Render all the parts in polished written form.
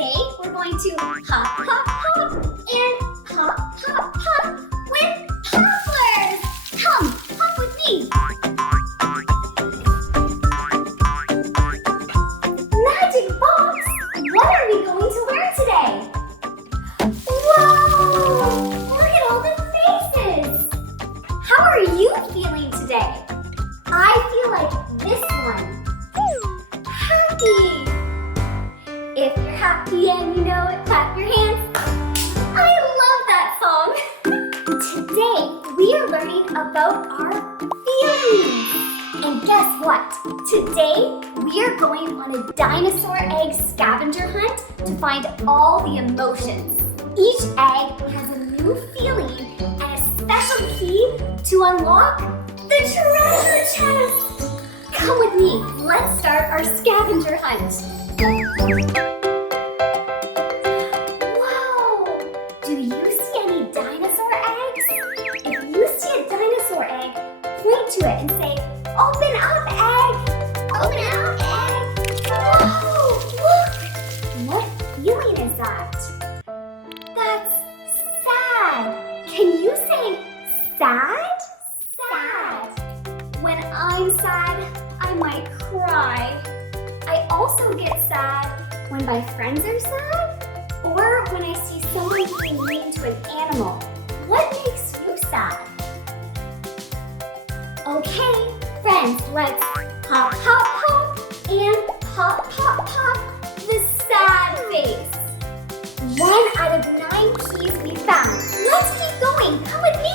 Today we're going to hop, hop, hop and hop, hop, hop with Popplers. Come, hop with me. Magic box, what are we going to learn today? Whoa, look at all the faces. How are you feeling today? I feel like this one. Happy. If you're happy and you know it, clap your hands. I love that song. Today, we are learning about our feelings. And guess what? Today, we are going on a dinosaur egg scavenger hunt to find all the emotions. Each egg has a new feeling and a special key to unlock the treasure chest. Come with me. Let's start our scavenger hunt. Wow! Do you see any dinosaur eggs? If you see a dinosaur egg, point to it and say, "Open up, egg! Open up, egg!" Wow! Look! What feeling is that? That's sad. Can you say sad? Sad. When I'm sad, I might cry. I also get sad when my friends are sad or when I see someone being mean to an animal. What makes you sad? Okay, friends, let's hop, hop, hop and pop, pop, pop the sad face. 1 out of 9 keys we found. Let's keep going. Come with me.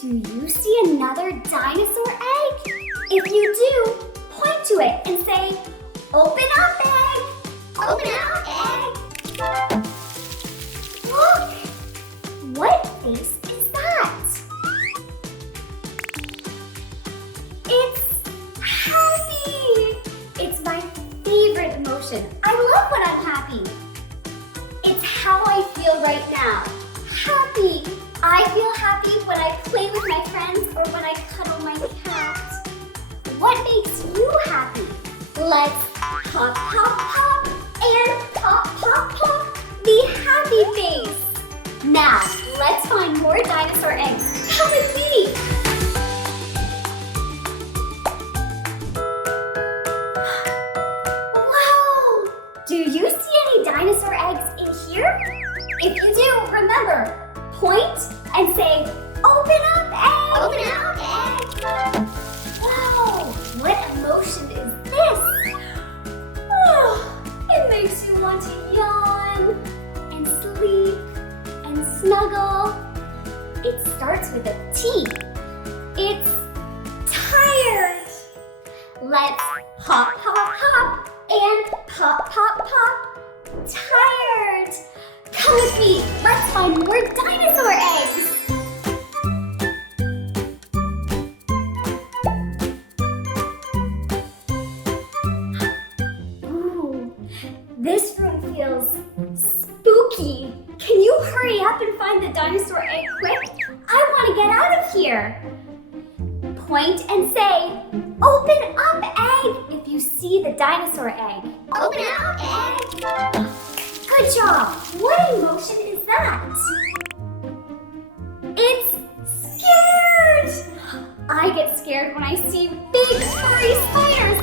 Do you see another dinosaur egg? If you do, point to it and say, "Open up, egg! Open up, egg!" Look! What face is that? It's happy! It's my favorite emotion. I love when I'm happy. It's how I feel right now. Happy! I feel happy when I play with my friends or when I cuddle my cat. What makes you happy? Let's hop, hop, hop and pop, pop, pop the happy face. Now, let's find more dinosaur eggs. Come with me. Wow! Do you see any dinosaur eggs in here? If you do, remember, point and say, "Open up, egg! Open up, egg!" Wow, what emotion is this? Oh, it makes you want to yawn and sleep and snuggle. It starts with a T. It's tired. Let's hop, hop, hop and pop, pop, pop. Tired. Come with me. Let's find more dinosaur eggs. Ooh, this room feels spooky. Can you hurry up and find the dinosaur egg quick? I want to get out of here. Point and say, "Open up, egg!" if you see the dinosaur egg. Open up, egg! Good job! What emotion is that? It's scared! I get scared when I see big furry spiders.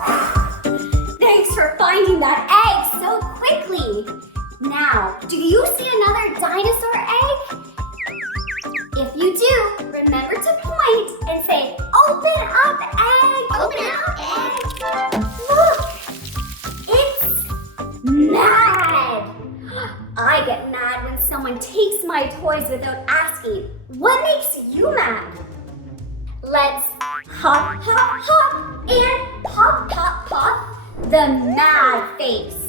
Ah! Thanks for finding that egg so quickly. Now, do you see another dinosaur egg? If you do, remember to point and say, "Open up, egg! Open up, egg!" Look! It's mad! I get mad when someone takes my toys without asking. What makes you mad? Let's hop, hop, hop and pop, pop, pop the mad face.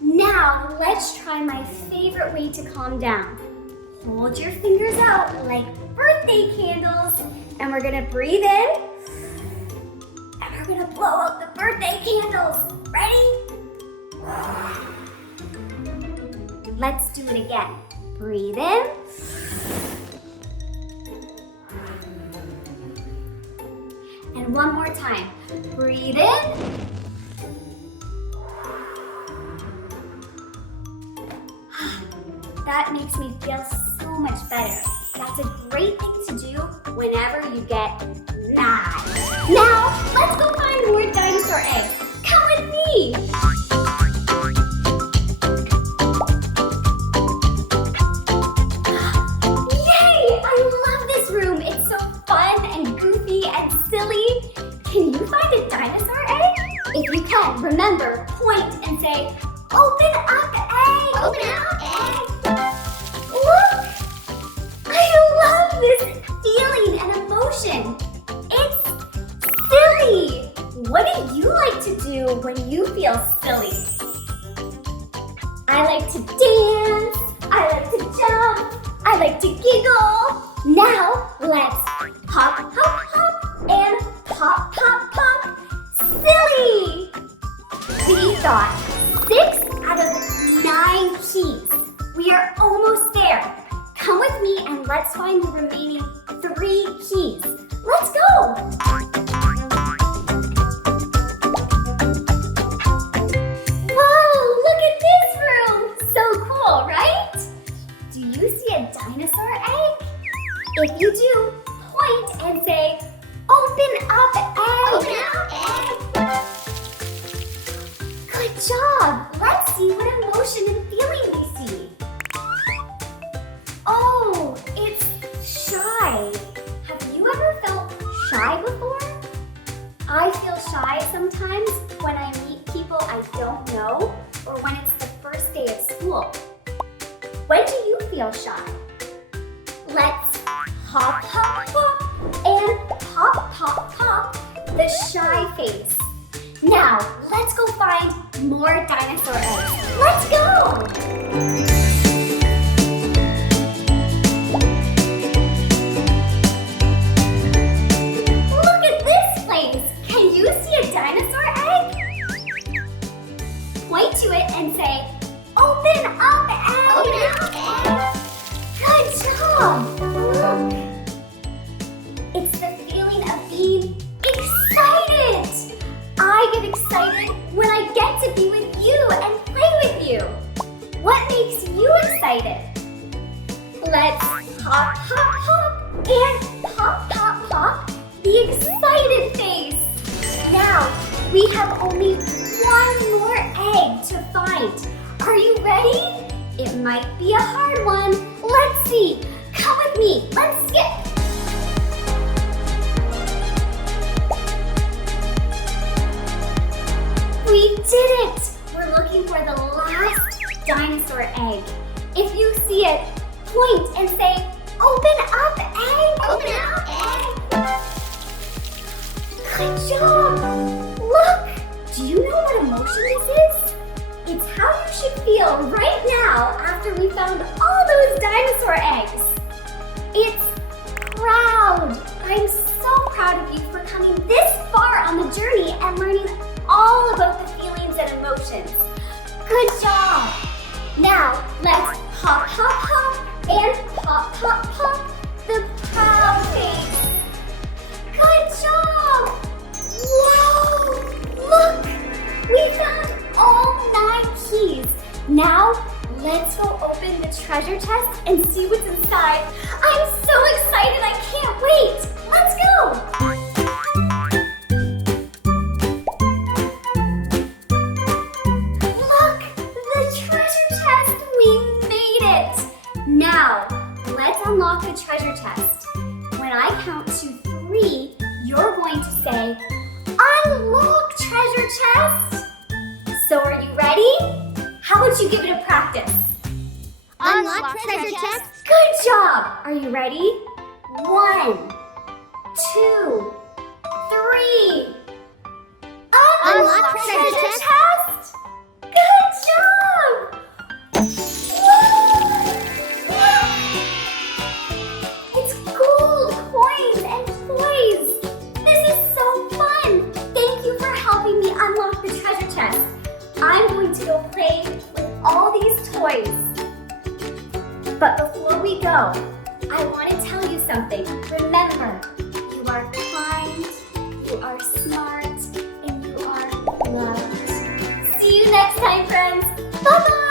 Now, let's try my favorite way to calm down. Hold your fingers out like birthday candles, and we're gonna breathe in, and we're gonna blow out the birthday candles. Ready? Let's do it again. Breathe in. And one more time. Breathe in. That makes me feel so much better. That's a great thing to do whenever you get mad. Now, let's go find more dinosaur eggs. Come with me. Yay! I love this room. It's so fun and goofy and silly. Can you find a dinosaur egg? If you can, remember, point and say, open up egg! Open up egg! Look! I love this feeling and emotion. It's silly. What do you like to do when you feel silly? I like to dance. I like to jump. I like to giggle. Now let's hop, hop, hop, and pop, pop, pop. Silly! We got 6 out of 9 keys. We are almost there. Come with me and let's find the remaining 3 keys. Let's go! Whoa, look at this room! So cool, right? Do you see a dinosaur egg? If you do, point and say, open up egg! Open up egg! Good job! Let's see what emotion and feeling we see. Oh, it's shy. Have you ever felt shy before? I feel shy sometimes when I meet people I don't know or when it's the first day of school. When do you feel shy? Let's hop, hop, hop, and pop, pop, pop the shy face. Now, let's go find more dinosaur eggs. Let's go! Dinosaur egg? Point to it and say, open up egg! Open up egg! Good job! Look! It's the feeling of being excited! I get excited when I get to be with you and play with you. What makes you excited? Let's hop, hop, hop, and pop, pop, pop the excited face. Now, we have only 1 more egg to find. Are you ready? It might be a hard one. Let's see. Come with me. Let's skip. We did it. We're looking for the last dinosaur egg. If you see it, point and say, open up egg. Open up egg. Good job! Look! Do you know what emotion this is? It's how you should feel right now after we found all those dinosaur eggs. It's proud. I'm so proud of you for coming this far on the journey and learning all about the feelings and emotions. Good job! Now, let's hop, hop, hop, and pop, pop, pop the proud face. Good job! Wow! Look! We found all 9 keys. Now, let's go open the treasure chest and see what's inside. I'm so excited, I can't wait! Let's go! Look! The treasure chest! We made it! Now, let's unlock the treasure chest. When I count to 3, you're going to say, unlock treasure chest! So are you ready? How about you give it a practice? Unlock treasure chest. Good job! Are you ready? 1, 2, 3. Unlock treasure chest! Good job! It's gold, coins, and toys. This is so fun. Thank you for helping me unlock the treasure chest. I'm going to go play with all these toys. But before we go, I want to tell you something. Remember, you are kind, you are smart, and you are loved. See you next time, friends. Bye-bye.